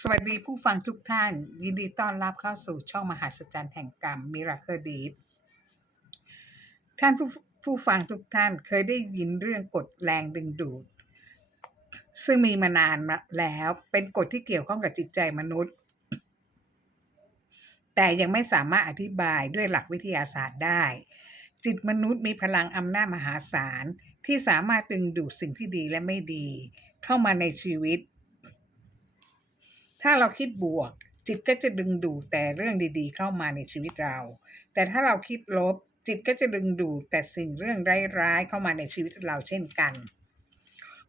สวัสดีผู้ฟังทุกท่านยินดีต้อนรับเข้าสู่ช่องมหัศจรรย์แห่งกรรม Miracle Deed ท่านผู้ฟังทุกท่านเคยได้ยินเรื่องกฎแรงดึงดูดซึ่งมีมานานมาแล้วเป็นกฎที่เกี่ยวข้องกับจิตใจมนุษย์แต่ยังไม่สามารถอธิบายด้วยหลักวิทยาศาสตร์ได้จิตมนุษย์มีพลังอำนาจมหาศาลที่สามารถดึงดูดสิ่งที่ดีและไม่ดีเข้ามาในชีวิตถ้าเราคิดบวกจิตก็จะดึงดูดแต่เรื่องดีๆเข้ามาในชีวิตเราแต่ถ้าเราคิดลบจิตก็จะดึงดูดแต่สิ่งเรื่องร้ายๆเข้ามาในชีวิตเราเช่นกัน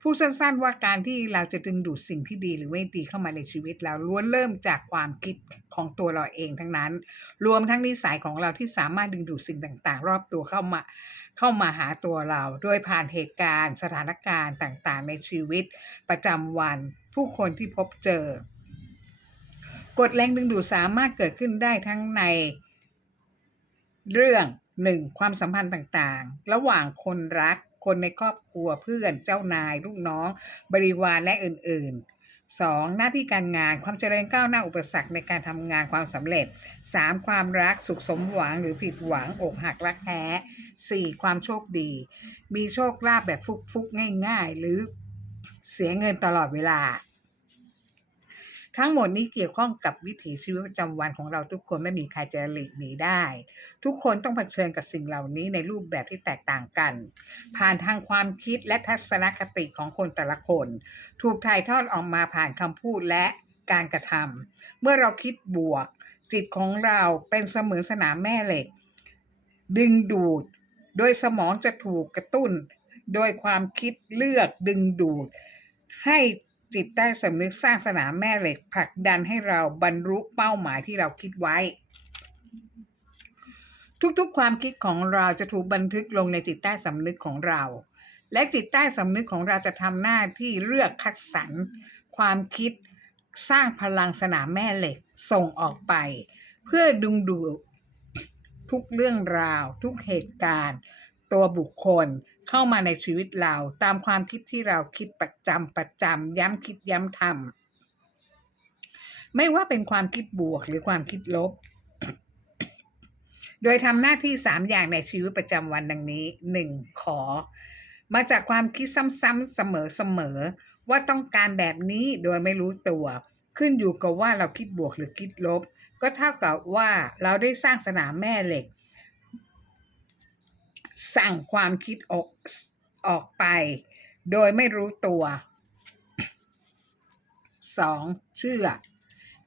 พูดสั้นๆว่าการที่เราจะดึงดูดสิ่งที่ดีหรือไม่ดีเข้ามาในชีวิตเราล้วนเริ่มจากความคิดของตัวเราเองทั้งนั้นรวมทั้งนิสัยของเราที่สามารถดึงดูดสิ่งต่างๆรอบตัวเข้ามาหาตัวเราโดยผ่านเหตุการณ์สถานการณ์ต่างๆในชีวิตประจำวันผู้คนที่พบเจอกฎแรงดึงดูดสามารถเกิดขึ้นได้ทั้งในเรื่อง1ความสัมพันธ์ต่างๆระหว่างคนรักคนในครอบครัวเพื่อนเจ้านายลูกน้องบริวารและอื่นๆ2หน้าที่การงานความเจริญก้าวหน้าอุปสรรคในการทำงานความสำเร็จ3ความรักสุขสมหวังหรือผิดหวังอกหักรักแท้4ความโชคดีมีโชคลาภแบบฟุกๆง่ายๆหรือเสียเงินตลอดเวลาทั้งหมดนี้เกี่ยวข้องกับวิถีชีวิตประจำวันของเราทุกคนไม่มีใครจะหลีกหนีได้ทุกคนต้องเผชิญกับสิ่งเหล่านี้ในรูปแบบที่แตกต่างกันผ่านทางความคิดและทัศนคติของคนแต่ละคนถูกถ่ายทอดออกมาผ่านคำพูดและการกระทำเมื่อเราคิดบวกจิตของเราเป็นเสมือนสนามแม่เหล็กดึงดูดโดยสมองจะถูกกระตุ้นโดยความคิดเลือกดึงดูดให้จิตใต้สำนึกสร้างสนามแม่เหล็กผลักดันให้เราบรรลุเป้าหมายที่เราคิดไว้ทุกๆความคิดของเราจะถูกบันทึกลงในจิตใต้สำนึกของเราและจิตใต้สำนึกของเราจะทำหน้าที่เลือกคัดสรรความคิดสร้างพลังสนามแม่เหล็กส่งออกไปเพื่อดึงดูดทุกเรื่องราวทุกเหตุการณ์ตัวบุคคลเข้ามาในชีวิตเราตามความคิดที่เราคิดประจำย้ำคิดย้ำทำไม่ว่าเป็นความคิดบวกหรือความคิดลบโดยทำหน้าที่3อย่างในชีวิตประจำวันดังนี้1ขอมาจากความคิดซ้ำๆเสมอๆว่าต้องการแบบนี้โดยไม่รู้ตัวขึ้นอยู่กับว่าเราคิดบวกหรือคิดลบก็เท่ากับว่าเราได้สร้างสนามแม่เหล็กสั่งความคิดออกไปโดยไม่รู้ตัว2เชื่อ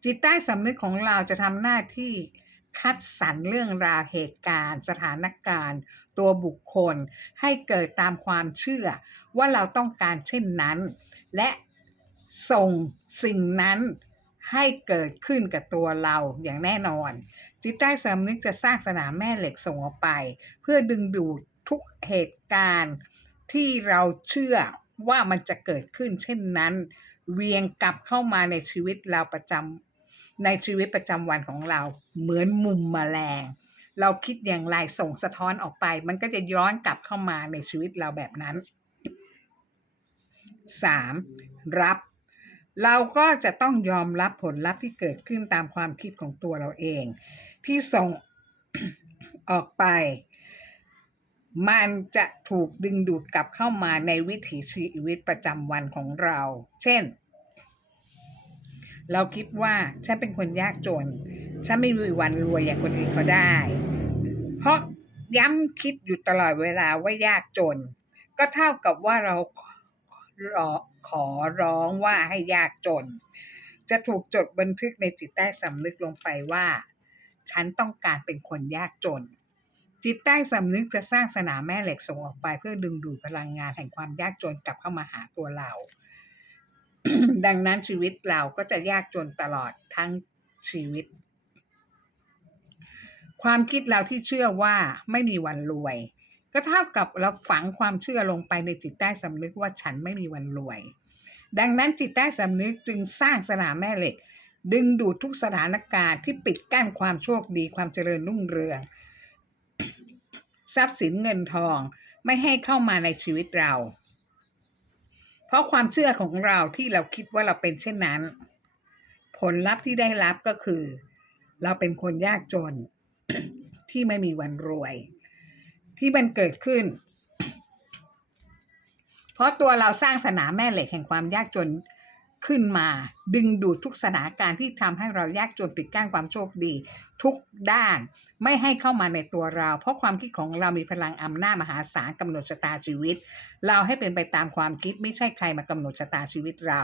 จิตใต้สำนึกของเราจะทำหน้าที่คัดสรรเรื่องราวเหตุการณ์สถานการณ์ตัวบุคคลให้เกิดตามความเชื่อว่าเราต้องการเช่นนั้นและส่งสิ่งนั้นให้เกิดขึ้นกับตัวเราอย่างแน่นอนจิตใต้สำนึกจะสร้างสนามแม่เหล็กส่งออกไปเพื่อดึงดูดทุกเหตุการณ์ที่เราเชื่อว่ามันจะเกิดขึ้นเช่นนั้นเวียงกลับเข้ามาในชีวิตเราในชีวิตประจำวันของเราเหมือนมุมแมลงเราคิดอย่างไรส่งสะท้อนออกไปมันก็จะย้อนกลับเข้ามาในชีวิตเราแบบนั้น3รับเราก็จะต้องยอมรับผลลัพธ์ที่เกิดขึ้นตามความคิดของตัวเราเองที่ส่ง ออกไปมันจะถูกดึงดูดกลับเข้ามาในวิถีชีวิตประจำวันของเราเช่นเราคิดว่าฉันเป็นคนยากจนฉันไม่มีวันรวยอย่างคนอื่นเขาได้เพราะย้ำคิดอยู่ตลอดเวลาว่ายากจนก็เท่ากับว่าเราขอร้องว่าให้ยากจนจะถูกจดบันทึกในจิตใต้สำนึกลงไปว่าฉันต้องการเป็นคนยากจนจิตใต้สำนึกจะสร้างสนามแม่เหล็กส่งออกไปเพื่อดึงดูดพลังงานแห่งความยากจนกลับเข้ามาหาตัวเรา ดังนั้นชีวิตเราก็จะยากจนตลอดทั้งชีวิตความคิดเราที่เชื่อว่าไม่มีวันรวยก็เท่ากับเราฝังความเชื่อลงไปในจิตใต้สำนึกว่าฉันไม่มีวันรวยดังนั้นจิตใต้สำนึกจึงสร้างสนามแม่เหล็กดึงดูดทุกสถานการณ์ที่ปิดกั้นความโชคดีความเจริญรุ่งเรืองทรัพย์สินเงินทองไม่ให้เข้ามาในชีวิตเราเพราะความเชื่อของเราที่เราคิดว่าเราเป็นเช่นนั้นผ ผลลัพธ์ที่ได้รับก็คือ เราเป็นคนยากจน ที่ไม่มีวันรวย ที่มันเกิดขึ้น เพราะตัวเราสร้างสนามแม่เหล็กแห่งความยากจนขึ้นมาดึงดูดทุกสถานการณ์ที่ทำให้เรายากจนปิดกั้นความโชคดีทุกด้านไม่ให้เข้ามาในตัวเราเพราะความคิดของเรามีพลังอำนาจมหาศาลกำหนดชะตาชีวิตเราให้เป็นไปตามความคิดไม่ใช่ใครมากำหนดชะตาชีวิตเรา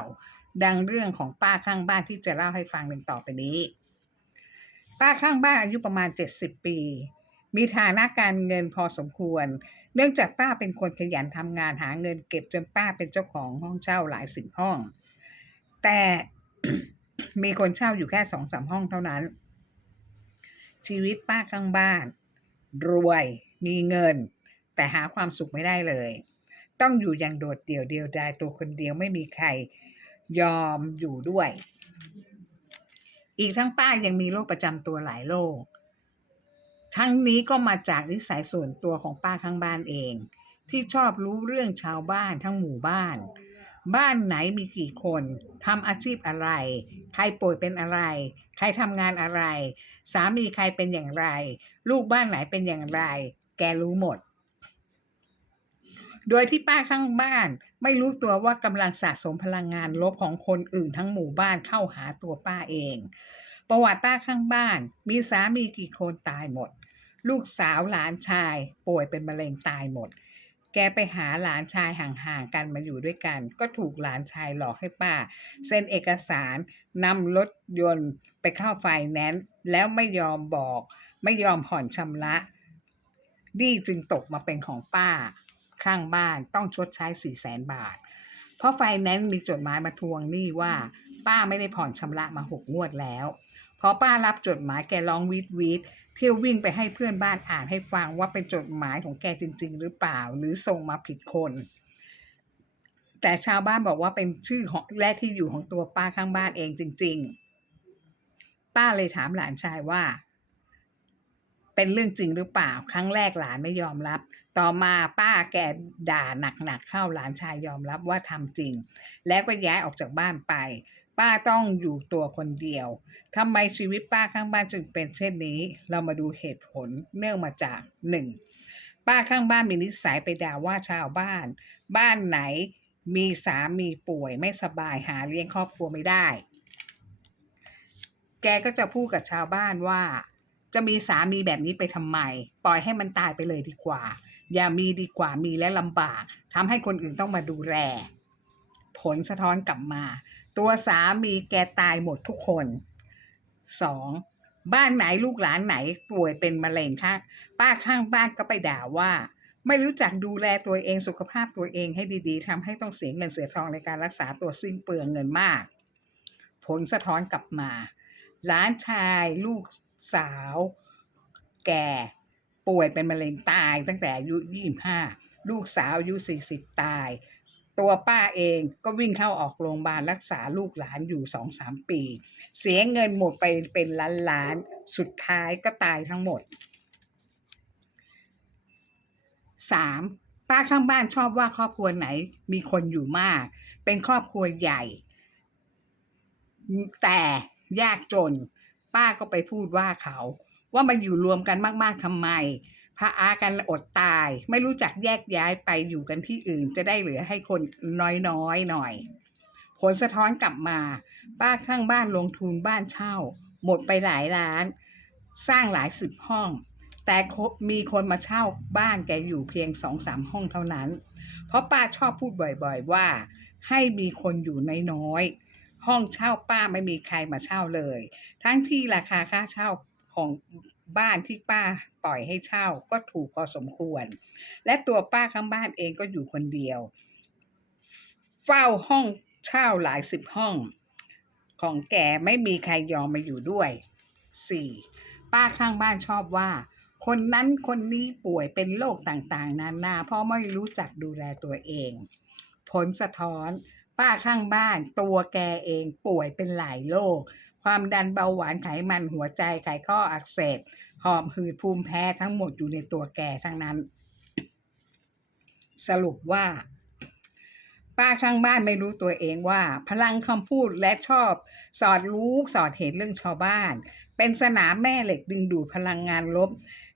ดังเรื่องของป้าข้างบ้านที่จะเล่าให้ฟังต่อไปนี้ป้าข้างบ้านอายุประมาณ70 ปีมีฐานะการเงินพอสมควรเนื่องจากป้าเป็นคนขยันทำงานหาเงินเก็บจนป้าเป็นเจ้าของห้องเช่าหลายสิบห้องแต่ มีคนเช่าอยู่แค่2-3 ห้องเท่านั้นชีวิตป้าข้างบ้านรวยมีเงินแต่หาความสุขไม่ได้เลยต้องอยู่อย่างโดดเดี่ยวเดียวดายตัวคนเดียวไม่มีใครยอมอยู่ด้วยอีกทั้งป้ายังมีโรคประจำตัวหลายโรคทั้งนี้ก็มาจากนิสัยส่วนตัวของป้าข้างบ้านเองที่ชอบรู้เรื่องชาวบ้านทั้งหมู่บ้านบ้านไหนมีกี่คนทำอาชีพอะไรใครป่วยเป็นอะไรใครทำงานอะไรสามีใครเป็นอย่างไรลูกบ้านไหนเป็นอย่างไรแกรู้หมดโดยที่ป้าข้างบ้านไม่รู้ตัวว่ากำลังสะสมพลังงานลบของคนอื่นทั้งหมู่บ้านเข้าหาตัวป้าเองประวัติป้าข้างบ้านมีสามีกี่คนตายหมดลูกสาวหลานชายป่วยเป็นมะเร็งตายหมดแกไปหาหลานชายห่างๆกันมาอยู่ด้วยกันก็ถูกหลานชายหลอกให้ป้าเซ็นเอกสารนำรถยนต์ไปเข้าไฟแนนซ์แล้วไม่ยอมบอกไม่ยอมผ่อนชำระหนี้จึงตกมาเป็นของป้าข้างบ้านต้องชดใช้ 400,000 บาทเพราะไฟแนนซ์มีจดหมายมาทวงหนี้ว่าป้าไม่ได้ผ่อนชำระมา6 งวดแล้วพอป้ารับจดหมายแกร้องวีดเที่ยววิ่งไปให้เพื่อนบ้านอ่านให้ฟังว่าเป็นจดหมายของแกจริงๆหรือเปล่าหรือส่งมาผิดคนแต่ชาวบ้านบอกว่าเป็นชื่อของและที่อยู่ของตัวป้าข้างบ้านเองจริงๆป้าเลยถามหลานชายว่าเป็นเรื่องจริงหรือเปล่าครั้งแรกหลานไม่ยอมรับต่อมาป้าแกด่าหนักๆเข้าหลานชายยอมรับว่าทำจริงแล้วก็ย้ายออกจากบ้านไปป้าต้องอยู่ตัวคนเดียวทำไมชีวิตป้าข้างบ้านจึงเป็นเช่นนี้เรามาดูเหตุผลเนื่องมาจาก 1. ป้าข้างบ้านมีนิสัยไปด่าว่าชาวบ้านบ้านไหนมีสามีป่วยไม่สบายหาเลี้ยงครอบครัวไม่ได้แกก็จะพูดกับชาวบ้านว่าจะมีสามีแบบนี้ไปทำไมปล่อยให้มันตายไปเลยดีกว่าอย่ามีดีกว่ามีและลำบากทำให้คนอื่นต้องมาดูแลผลสะท้อนกลับมาตัวสามีแกตายหมดทุกคน 2. บ้านไหนลูกหลานไหนป่วยเป็นมะเร็งค่ะป้าข้างบ้านก็ไปด่าว่าไม่รู้จักดูแลตัวเองสุขภาพตัวเองให้ดีๆทำให้ต้องเสียเงินเสียทองในการรักษาตัวสิ้นเปลืองเงินมากผลสะท้อนกลับมาหลานชายลูกสาวแก่ป่วยเป็นมะเร็งตายตั้งแต่อายุ25ลูกสาวอายุ40ตายตัวป้าเองก็วิ่งเข้าออกโรงพยาบาลรักษาลูกหลานอยู่ 2-3 ปีเสียเงินหมดไปเป็นล้านๆสุดท้ายก็ตายทั้งหมด 3. ป้าข้างบ้านชอบว่าครอบครัวไหนมีคนอยู่มากเป็นครอบครัวใหญ่แต่ยากจนป้าก็ไปพูดว่าเขาว่ามาอยู่รวมกันมากๆทำไมพาอากันอดตายไม่รู้จักแยกย้ายไปอยู่กันที่อื่นจะได้เหลือให้คนน้อยๆหน่อยผลสะท้อนกลับมาป้าข้างบ้านลงทุนบ้านเช่าหมดไปหลายล้านสร้างหลายสิบห้องแต่มีคนมาเช่าบ้านแกอยู่เพียง2-3 ห้องเท่านั้นเพราะป้าชอบพูดบ่อยๆว่าให้มีคนอยู่น้อยๆห้องเช่าป้าไม่มีใครมาเช่าเลยทั้งที่ราคาค่าเช่าของบ้านที่ป้าปล่อยให้เช่าก็ถูกพอสมควรและตัวป้าข้างบ้านเองก็อยู่คนเดียวเฝ้าห้องเช่าหลายสิบห้องของแกไม่มีใครยอมมาอยู่ด้วย 4. ป้าข้างบ้านชอบว่าคนนั้นคนนี้ป่วยเป็นโรคต่างๆนานาเพราะไม่รู้จักดูแลตัวเองผลสะท้อนป้าข้างบ้านตัวแกเองป่วยเป็นหลายโรคความดันเบาหวานไขมันหัวใจไขข้ออักเสบหอบหืดภูมิแพ้ทั้งหมดอยู่ในตัวแกทั้งนั้นสรุปว่า ป้าข้างบ้านไม่รู้ตัวเองว่าพลังคำพูดและชอบสอดรู้สอดเห็นเรื่องชาวบ้านเป็นสนามแม่เหล็กดึงดูดพลังงานลบ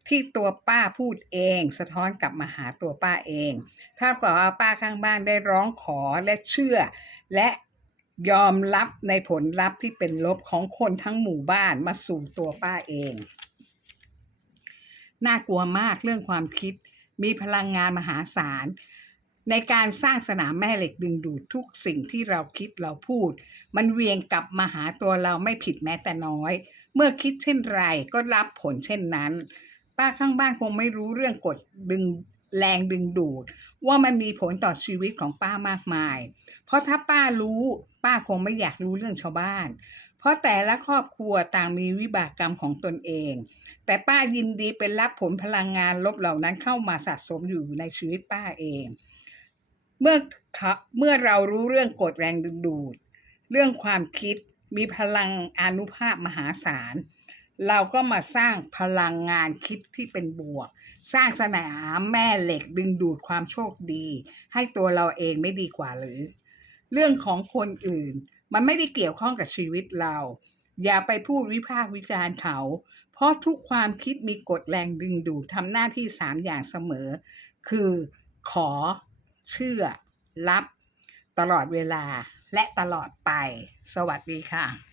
ที่ตัวป้าพูดเองสะท้อนกลับมาหาตัวป้าเองถ้ากับว่าป้าข้างบ้านได้ร้องขอและเชื่อและยอมรับในผลลัพธ์ที่เป็นลบของคนทั้งหมู่บ้านมาสู่ตัวป้าเองน่ากลัวมากเรื่องความคิดมีพลังงานมหาศาลในการสร้างสนามแม่เหล็กดึงดูดทุกสิ่งที่เราคิดเราพูดมันเวียงกลับมาหาตัวเราไม่ผิดแม้แต่น้อยเมื่อคิดเช่นไรก็รับผลเช่นนั้นป้าข้างบ้านคงไม่รู้เรื่องกฎดึงแรงดึงดูดว่ามันมีผลต่อชีวิตของป้ามากมายเพราะถ้าป้ารู้ป้าคงไม่อยากรู้เรื่องชาวบ้านเพราะแต่ละครอบครัวต่างมีวิบากกรรมของตนเองแต่ป้ายินดีเป็นรับผลพลังงานลบเหล่านั้นเข้ามาสะสมอยู่ในชีวิตป้าเองเมื่อเมื่อเรารู้เรื่องกฎแรงดึงดูดเรื่องความคิดมีพลังอานุภาพมหาศาลเราก็มาสร้างพลังงานคิดที่เป็นบวกสร้างสนามแม่เหล็กดึงดูดความโชคดีให้ตัวเราเองไม่ดีกว่าหรือเรื่องของคนอื่นมันไม่ได้เกี่ยวข้องกับชีวิตเราอย่าไปพูดวิพากษ์วิจารณ์เขาเพราะทุกความคิดมีกฎแรงดึงดูดทำหน้าที่3อย่างเสมอคือขอเชื่อรับตลอดเวลาและตลอดไปสวัสดีค่ะ